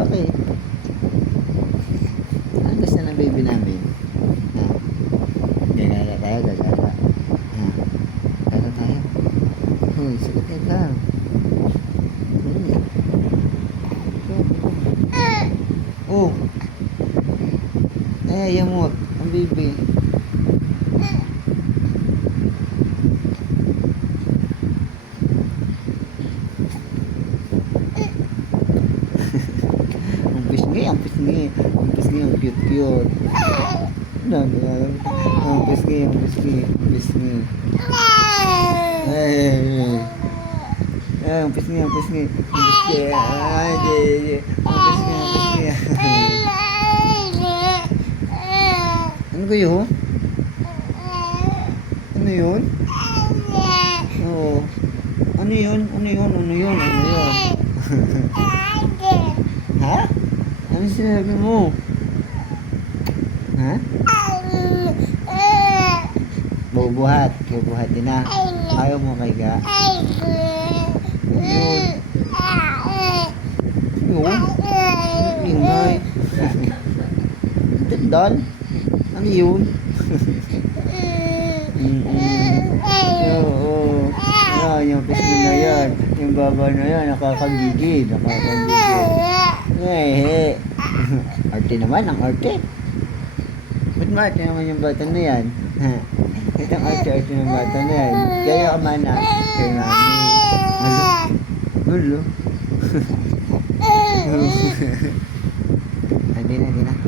Okay. Ano gusto ng baby namin? Ha? Gagala tayo, gagala. Ha? Gagala tayo. Uy, sagot ka lang. Oh. Ay, yamot. Ang baby. Ang pisngi, ang pisngi. Ang pisngi, ang cute-cute. Ang pisngi, ang pisngi, ang pisngi. Ay, ang pisngi, ang pisngi. Ang pisngi. Ay, di. Ang pisngi, ang pisngi. Ano ba yun? Ano yun? Oo. Ano yun? Ano yun? Ano yun? Ano yun? Ha? Ano sinabi mo? Ha? Bubuhat. Bubuhatin na. Ayaw mo kay ga. Yun. Yun. Ingay. Tindal. Ano yun? Oo. Yung pisngi na yan. Yung baba na yan. Nakakagigil. Eh. Arte naman. Ang arte. Ba't maarte naman yung bata na yan? Ha? Itang arte ng bata na yan. Kaya ka mana. Kay mami. Gulo. Hindi na.